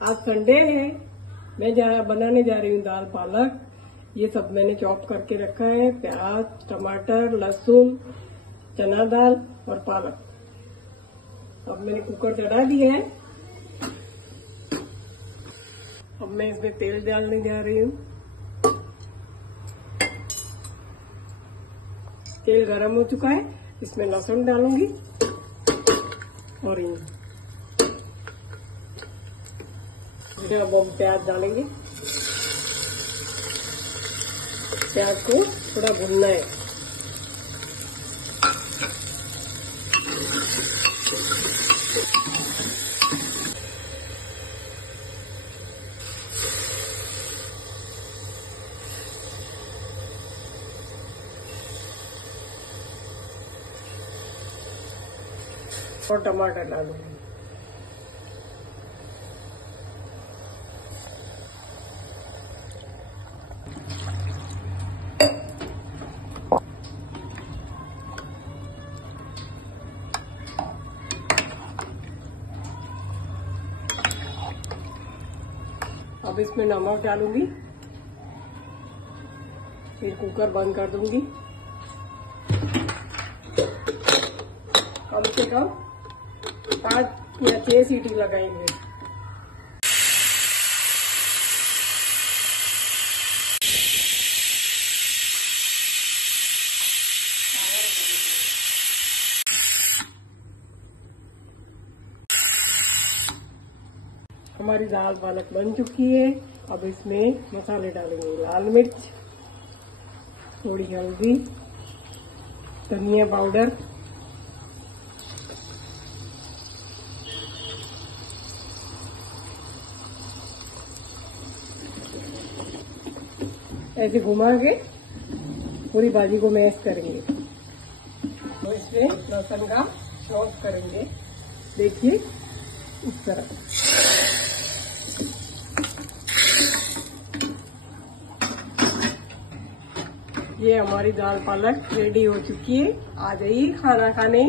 आज संडे है, मैं बनाने जा रही हूँ दाल पालक। ये सब मैंने चॉप करके रखा है, प्याज, टमाटर, लहसुन, चना दाल और पालक। अब मैंने कुकर चढ़ा दिया है। अब मैं इसमें तेल डालने जा रही हूँ। तेल गरम हो चुका है, इसमें लहसुन डालूंगी और अब हम प्याज डालेंगे। प्याज को थोड़ा भूनना है। और टमाटर डालूंगी। अब इसमें नमक डालूंगी, फिर कुकर बंद कर दूंगी। कम से कम 5 या 6 सीटी लगाएंगे। हमारी दाल पालक बन चुकी है। अब इसमें मसाले डालेंगे। लाल मिर्च, थोड़ी हल्दी, धनिया पाउडर, ऐसे घुमा के पूरी भाजी को मैश करेंगे। तो इसमें लहसुन का चॉप करेंगे, देखिए इस तरह। ये हमारी दाल पालक रेडी हो चुकी है। आ जाइए खाना खाने।